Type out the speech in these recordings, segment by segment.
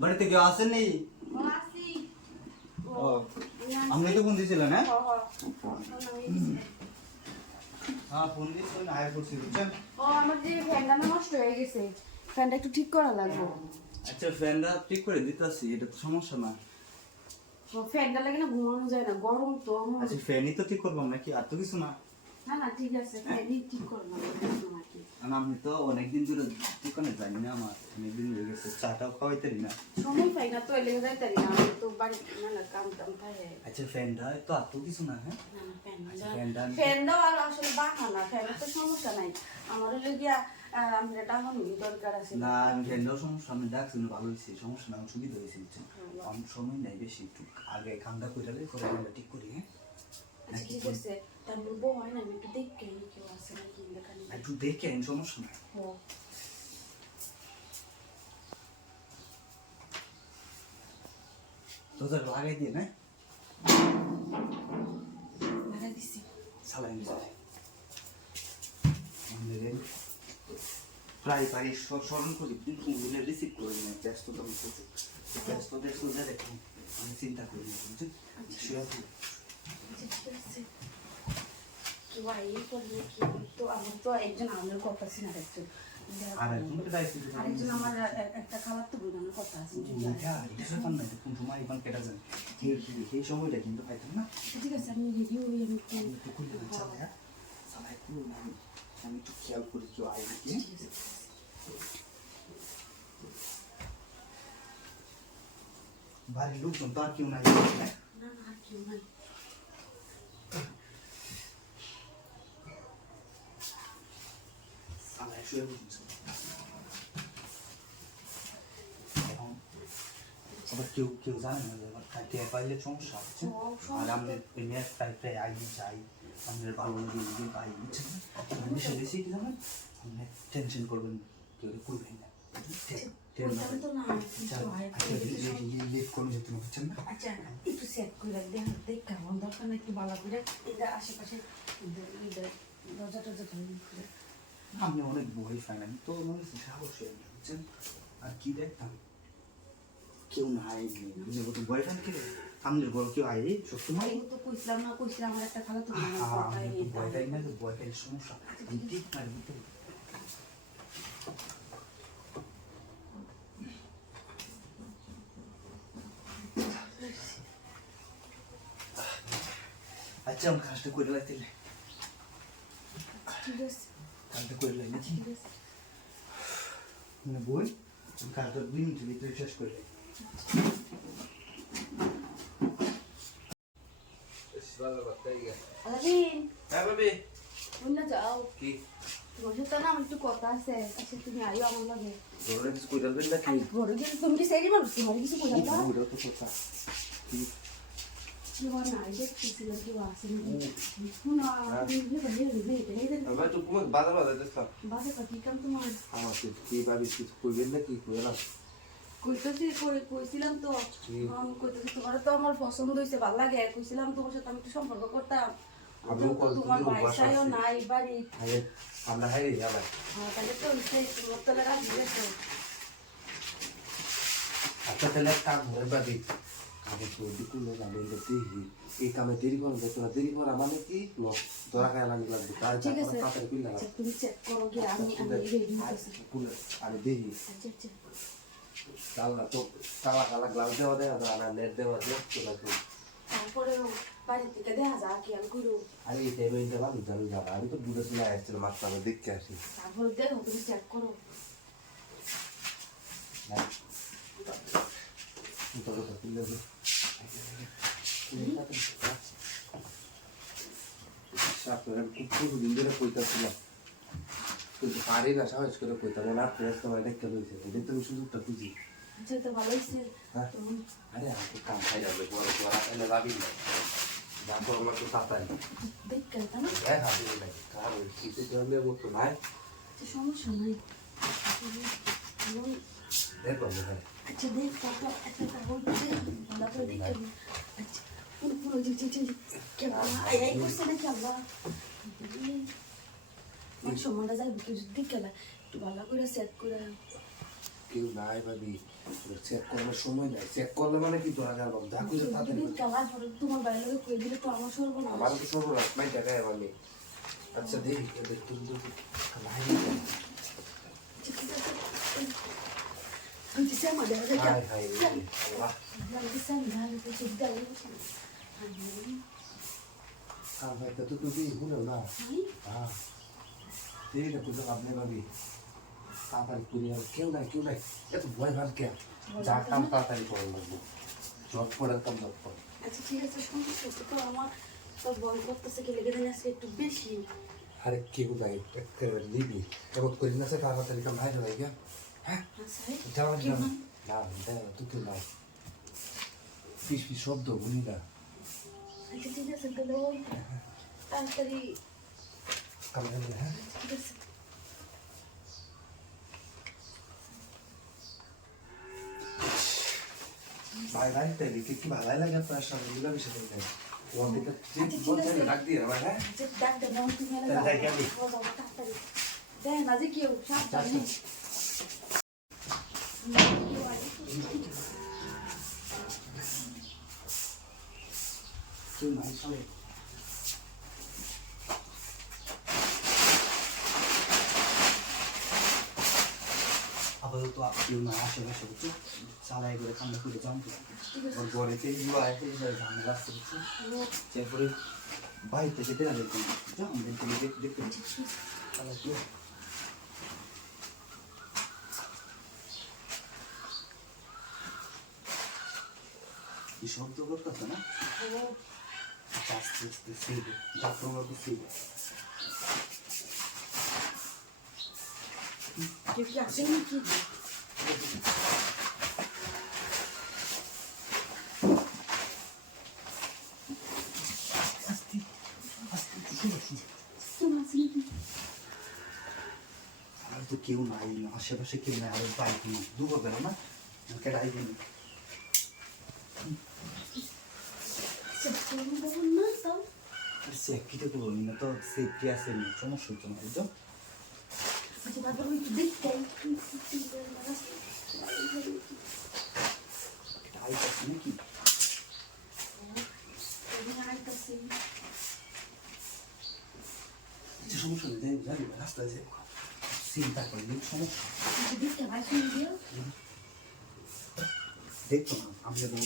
বাড়িতে কেউ আসেন নেই? আপনি তো ফোন দিয়েছিলেন? হ্যাঁ ফোন দিয়েছিলেন, আয় করছি বুঝছেন। আমার যে ফ্যানটা নষ্ট হয়ে গেছে, ফ্যানটা একটু ঠিক করা লাগবে। আচ্ছা ফ্যানটা ঠিক করে দিতেছি, এটা তো সমস্যা না। ফ্যানটা লাগে না, ঘুমানো যায় না, গরম তো। আচ্ছা ফ্যানই তো ঠিক করবো নাকি, আর তো কিছু না? না না ঠিক আছে, ফ্যানই ঠিক করলাম নাকি। আমি তো অনেকদিন ধরে দোকানে যাই না, আমার অনেকদিন হয়ে গেছে, চাটাও খাওয়াইতে না। সময় পাই না তো, এলে যাইতে না, আমি তো বাড়ি না কাম টাম থাকে। আচ্ছা ফ্যানটা তো আর তো কিছু না। হ্যাঁ ফ্যানটাও আর আসলে বাহানা, ফ্যানের তো সমস্যা নাই। আমার হলে গিয়া আমরা টাকার দরকার আছে না, আমি ফ্যানটাও সমস্যা, আমি ডাকছি ভালো হয়েছে, সমস্যা না, আমি সুবিধা হয়েছে বুঝছেন। আমার সময় নাই বেশি, একটু আগে খান্দা করে পরে ফ্যানটা ঠিক করি। হ্যাঁ ঠিক আছে, তারপর বউ হয় না, আমি একটু দেখে কেউ আছে নাকি দেখানি, একটু দেখে আইন, সমস্যা নাই। তোদের লাগাই দিয়ে না লাগাই দিছি সালাই প্রায় প্রায় স্মরণ করি, কিন্তু রিসিভ করে নেই, ব্যস্ত তো আমি প্রচুর ব্যস্ত দেখুন, আমি চিন্তা করি না বুঝছেন। কেউ আই করলে কি তো, আমার তো একজন আমাদের কথা আছে না, একজন আরেকজন আমার একটা খাবার তো বোঝানোর কথা আছে। এই সময়টা কিন্তু পাইতাম না। ঠিক আছে, আমি রেডি হই, আমি একটু খেয়াল করি কেউ আয় নাকি। বাড়ির লোকজন তো আর কেউ নাই? না না আর কেউ নাই। আবার কেউ কেউ জানে না যে আমার খাইতে পাইলে সমস্যা হচ্ছে, আর আমি ওই মেয়ের প্রায় আগে যাই, আমাদের ভালো লাগে পাই বুঝছেন না। বেশি বেশি কি জানেন, আপনি টেনশন করবেন, কেউ করবেন না। লেট করে যেতে হচ্ছেন না। আচ্ছা একটু সেট করে দেখ কেমন দরকার না, একটু ভালো করে এটা আশেপাশে দরজা টরজা ধরে। আপনি অনেক বই ফাইলেন তো, মনে হচ্ছে সাহস হয়ে বুঝছেন। আর কি দেখতাম কেউ না আইনি, বয়ফ্রেন্ড কে আমাদের বড় কেউ আই সবসময় তো কইছিলাম আমার একটা খালা তো বয়টাই না, বয়টাই সমস্যা ঠিক না বুঝতে। আচ্ছা আমি কাজটা করে লাগতে, ঠিক আছে কাজটা করে লাগলে ঠিক আছে মানে বই কাজটা 2 মিনিটের ভিতরে শেষ করে। যাও কি তোমার সাথে না আমার একটু কথা আছে। আচ্ছা তুমি আইও আমার লাগে, কিছু করে দেবেন নাকি? ঘরে গেলে তুমি কি সেই মানুষ, তোমার কিছু করে দাও। কইছিলাম তো তোমার তো আমার পছন্দ হয়েছে, ভালো লাগে, কইছিলাম তোমার সাথে আমি একটু সম্পর্ক করতাম। তোমার পয়সাও নাই বাড়ি, তাহলে তো তোমার তো লাগা দিয়েছে। আচ্ছা তাহলে এক কাম হয় বাদি, কাগজ দিকুলো যাবে দেখি এই কামে দেরি করো, তোরা দেরি করা মানে কি তোরা খায় লাগবে লাগবে তাই ঠিক আছে। আচ্ছা তুমি চেক করো কি আমি রেডি হইছি আমি দেখি। আচ্ছা আচ্ছা কালা তো কালা গ্লাস দেওয়া দেয় আর নেট দেওয়া দেয় তোরা তো তারপরে বাড়ি থেকে দেখা যা কি আমি করু। আরে এই টাইমে যাবা আমি যাবা, আমি তো দূরে চলে আসছিল মাছটা আমি দেখতে আসি। তারপরে দেখো তুমি চেক করো। দিন ধরে কইতাছিলাম কিন্তু পারি না, সাহস করে কইতাম না, প্রেস তোমার দেখতে লইছে এদের তুমি সুযোগটা খুঁজি। আচ্ছা তো ভালো হইছে। আরে আমি কাম খাই যাবে বড় বড় এনে যাবি না, যা করবো তো তাড়াতাড়ি দেখতে তা না হাবি না, কারণ কিছু ধরনের মতো নাই, সমস্যা নাই। দেখো না। আচ্ছা দেখ কত একটা কাগজ ভালো করে দেখতে। আচ্ছা পুরো ওই যে কেমন এই করছে না কেমন আমার সময়টা যাই বুকে যদি খেলা একটু ভালো করে সেট করে কেউ নাই ভাবি চেক করার সময় নাই চেক করলে মানে কি তোরা জানো যা করে তাতে যদি খেলার পরে তোমার বাইরে লোক কই দিলে তো আমার সর্বনাশ আমার তো সর্বনাশ নাই টাকায় আমি আচ্ছা দেখি দেখতে দেখতে নাই তুই দিছে আমার দেখা যায় হাই হাই আল্লাহ দিছে না তো যদি দাও কাম ভাই তো তুই ভুলো না হ্যাঁ ঠিক আছে তুই আপনি ভাবি তাড়াতাড়ি করি আর কেউ নাই এত ভয় ভাব কে যা কাম তাড়াতাড়ি করা লাগবে জব করার কাম জব কর আচ্ছা ঠিক আছে সমস্যা তো আমার তো বল করতেছে কি লেগে দেন আজকে একটু বেশি আরে কেউ নাই একেবারে দিবি এবার করি না সে তাড়াতাড়ি কাম ভাই হয়ে গিয়া হ্যাঁ আচ্ছা যাওয়া না না তুই কেউ নাই পিস শব্দ শুনি না আচ্ছা ঠিক আছে তাহলে ওই তাড়াতাড়ি কাম হ্যাঁ ঠিক আছে ভাই তাই কি ভালো লাগে আপনার সাথে মিলা মিশে করতে ওর দিকে বলতে রাখ দিয়ে ভাই হ্যাঁ যে ডাক দে মন তুমি না তাই কি আমি তাড়াতাড়ি দেন আজকে কেউ সাবধানে কেউ নাই সবাই আপাতত কেউ না আশেপাশে হচ্ছে চালাই করে কান্না করে জমতে ওর ঘরেতে ঝামেলা আসতে হচ্ছে তারপরে বাড়িতে যেতে না দেখতে যাও দেখতে দেখতে চালাই করে কি শব্দ করতেছে না আস্তে আস্তে সিলবে যাত্রা মতো সিলবে কেউ কি আসে নাকি আস্তে আস্তে শুনো শুনো কেউ আসে নাকি আর তো কেউ নাই আশেপাশে কেউ নাই আর বাইক নেই দুবার গেল না কেটে আইবে না না তাও আর সেফটিটা করবো না তো সেফটি আছে সমস্যা হচ্ছে না বুঝছো আচ্ছা তারপর ওই দেখতে আইতাছি নাকি কিছু সমস্যা নেই জানি রাস্তায় যে চিন্তা করলে সমস্যা দেখতো না আমি তো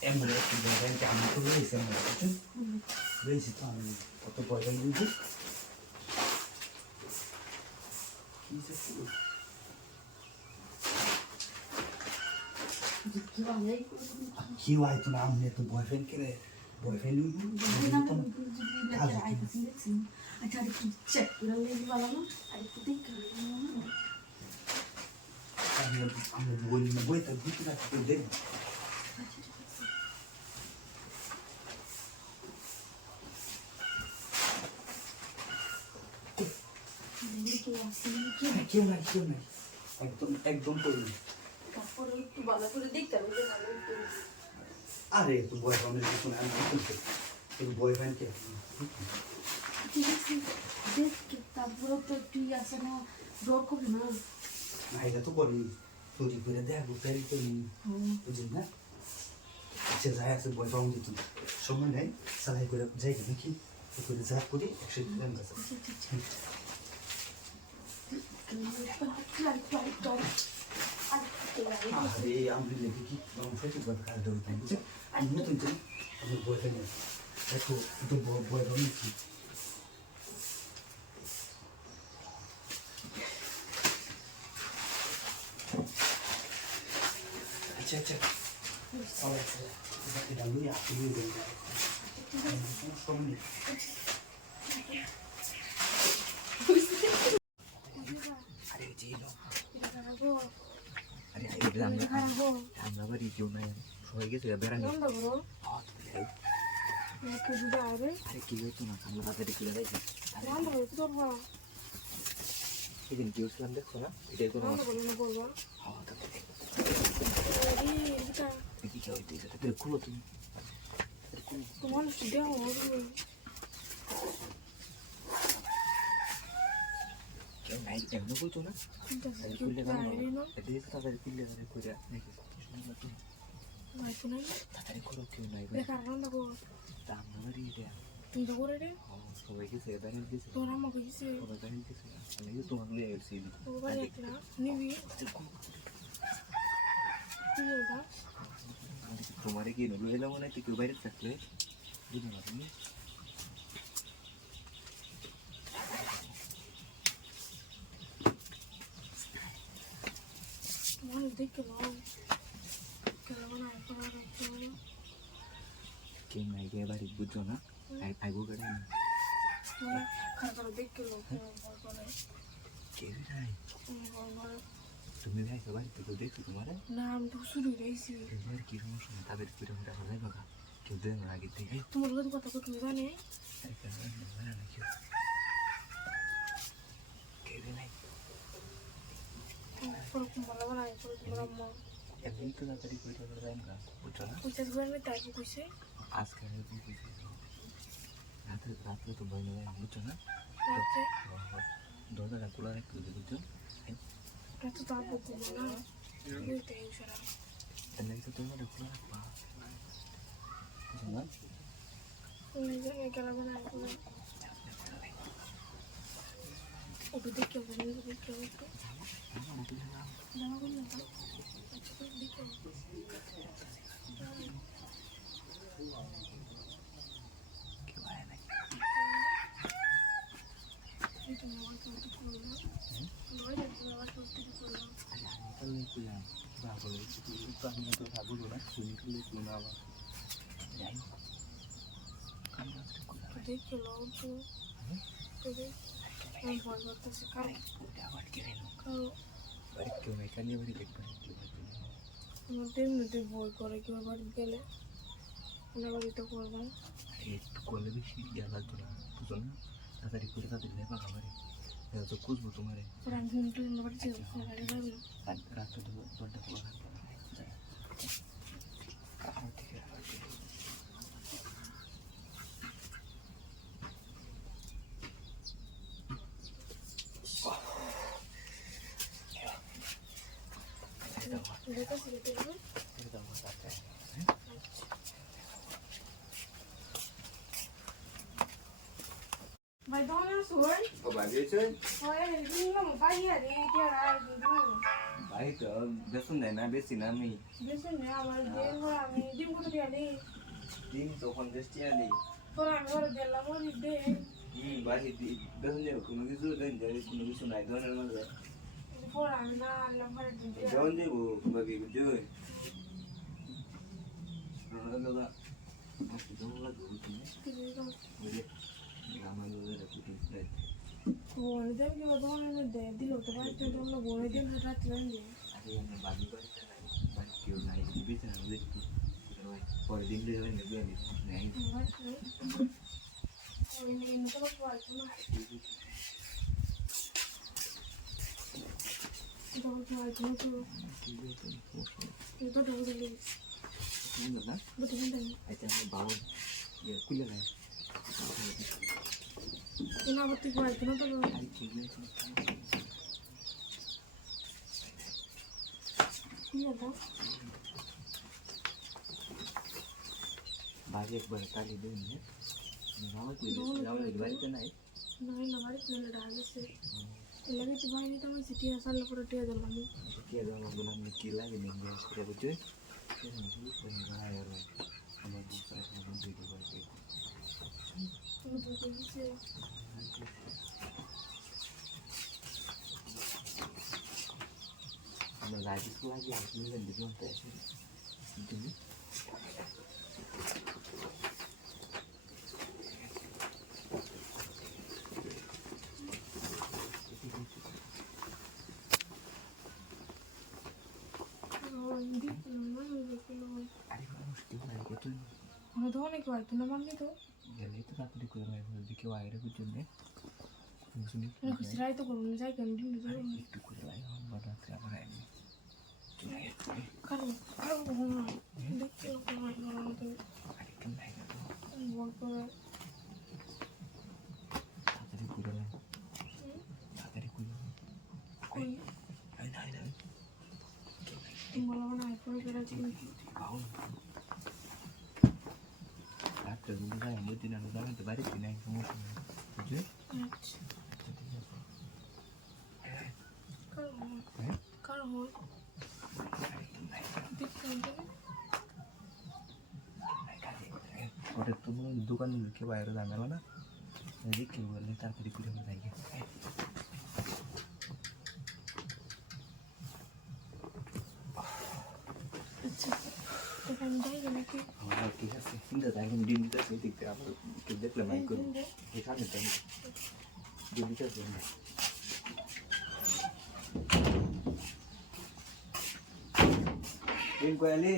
অ্যাম্বুলেন্স আমি তো রয়েছি অ্যাম্বুলেন্স রয়েছি তো আমি কত পয়সা দিয়েছি কেউ আইতো না আমি তো বয়ফ্রেন্ড কেড়ে বয়ফ্রেন্ড আচ্ছা আরেকটু চেক করে ভালো না আরেকটু দেখে আমি বলি না বইটা দিতে রাখতে দেখবো কেউ নাই একদম একদম করিনি তারপরে একটু ভালো করে দেখতে হবে যে ভালো করে আরে তো বয়ফ্রেন্ডের কিছু না আমি কিন্তু বয়ফ্রেন্ডকে ঠিক আছে দেখ তারপরে তো তুই আসে না ডর করবি না না এটা তো করিনি তৈরি করে দেখবো তৈরি করিনি বুঝলি না সে যাই আছে বয়ফ্রেন্ড দিত সময় নেই সালাই করে যাই দেখি করে যা করি একসাথে প্ল্যান আছে আরে আমি দেখি কি ফেসবুক করে কাজ ধরতে বুঝছে আমি নতুন চাই আমার বয়ফ্রেন্ড দেখো তো বয়ফ্রেন্ড কি আচ্ছা আচ্ছা সবাই এটা লুই আপনি দেন সমস্যা আরে জিলো আরে আমরা বাড়ি কেউ নাই সবাই গেছে বেড়ানি আরে কি হইতো না আমরা তাড়াতাড়ি খুলে যাইছি সেদিন কি হচ্ছিলাম দেখছো না এটাই কোনো কি খাওয়াইতে খুলো তুমি তোমার সুবিধা হবে কেউ নাই এমন করছো না খুললে তাড়াতাড়ি খুললে করে দেখি তাড়াতাড়ি করো কেউ নাই দাম না রে তুমি তো করে রে সবাই গেছে ব্যারেল গেছে তোর আমাকে গেছে সবাই ব্যারেল গেছে আমি তোমার লিয়ে এসেছি ওবার একলা নিবি কি বলবা তোমারে কি নলু এলাম না তুই বাইরে থাকলে বুঝো না তুমি তোমার দেখে নাও কেমন না এখন আর কেউ নাই গে বাড়ি বুঝছো না আইবো গেলে মানে খারাপ দেখে লোক ভয় করে কেউ নাই তুমি ভাই সবাই তো দেখছো তোমারে না আমি তো শুরু রয়েছি এবার কি সমস্যা না তাদের করে আমরা ভালো বাবা কেউ দেয় না আগে থেকে তোমার লোক কথা তো তুমি জানে কেউ নাই ওরকম ভালো বানাই করে তোমার আম্মা এমনি তো তাড়াতাড়ি করে দেয় না বুঝছো না পয়সা ঘুরে তাই কইছে আজকে আমি বুঝেছি রাতে রাতে তো ভয় লাগে বুঝছো না রাতে দরজাটা খোলা রাখতে হবে বুঝছো রাতে তো আব্বু ঘুমো না ওইটাই সারা এমনি তো তোমার খোলা রাখবা বুঝছো না তুমি জানে কেন বানাই করে ওকে দেখে ওকে দেখে ওকে জামা করলে না আচ্ছা দেখো কেউ আয় নাই এটা আমার তো করলো লয় এটা আমার তো করলো আমি কইলাম বাবা তো আমি তো ভাবো না শুনি খুলে শোনা আবার যাই দেখে নাও তো তবে আমি ভয় করতেছি কারণ আবার কেন কারণ বাড়ি কেউ নাই কানিয়ে বাড়ি দেখবেন আমার এমনিতে ভয় করে কেউ বাড়ি গেলে ওনার বাড়িতে করবো একটু করলে বেশি ইয়া লাগতো না বুঝো না তাড়াতাড়ি করে তাড়াতাড়ি নেবা খাবারে তো খুঁজবো তোমারে পরে আমি ঘুম টুম বাড়ি যাবো বাড়ি যাবো রাত্রে তো দরজা খোলা থাকবে আমার থেকে দেখেছি দেখবে ভাই দোকানে আসুন ও বাজেছে হয় দিলাম বাইরে রে কি আর দিলাম ভাই তো বেসন দেয় না বেশি না আমি বেশি না আমার দিন হয় আমি ডিম কোটা দিয়ে আনি দিন তখন বেশি আনি পরে আমি ঘরে দিলাম ওই দে বাড়ি বেসন দেবো কোনো কিছু দেন যাবে কোনো কিছু নাই ধরনের মাঝে পরে আমি না আনলাম ঘরে দিতে যেমন দেবো বাকি বুঝছো দাদা যেমন লাগবে বুঝলে আমার দাদা বলে দেব কি দোকানে দে দিল তো বাড়িতে তোমরা বলে দেন রাত্রে আনবে আরে আমি বাড়ি বাড়িতে নাই বাড়ি কেউ নাই দিবেছে না দেখি পরে দিন দিয়ে যাবেন নেবে আমি নাই ওই নিয়ে তো পারছো না দোকান পারছো না তো তো ঢুকে দিলি না বুঝতে পারছেন আচ্ছা আমি বাবু খুলে নাই না করতে পারছো না তো আর ঠিক আছে কি হলো বাড়ি একবার কালি দেবেন বাড়িতে নাই নাই না বাড়িতে না ডাকছে লাগে তো বাইরে তো আমি সিটি আসার পরে টিয়া দিলাম কে জানো বললাম কি লাগে নেই করে বুঝছে আমার আমার রাইডিস লাগে আপনি দিবেন তাই তুমি আমার তো অনেক হয় না মানলি তো গেলেই তো তাড়াতাড়ি করে দিকে বাইরে বুঝছেন খুচরাই তো করবো না যাই কেন ডিম দিতে একটু করে লাই আমার রাত্রে আবার আইনি কারণ দেখতে লোক আমার মতো আরেকটু নাই রাত্রে যদি যাই আমি দিন আমি যাবেন তো বাড়িতে নাই সমস্যা নেই বুঝলি ওটা তোমার দোকান কেউ বাইরে জানালো না কেউ বললে তাড়াতাড়ি করে যাই ঠিক আছে চিন্তা এখন ডিম দিতেছে দেখতে আবার কেউ দেখলে মাইক করবো এখানে তো ডিম দিতেছে ডিম কয়ালি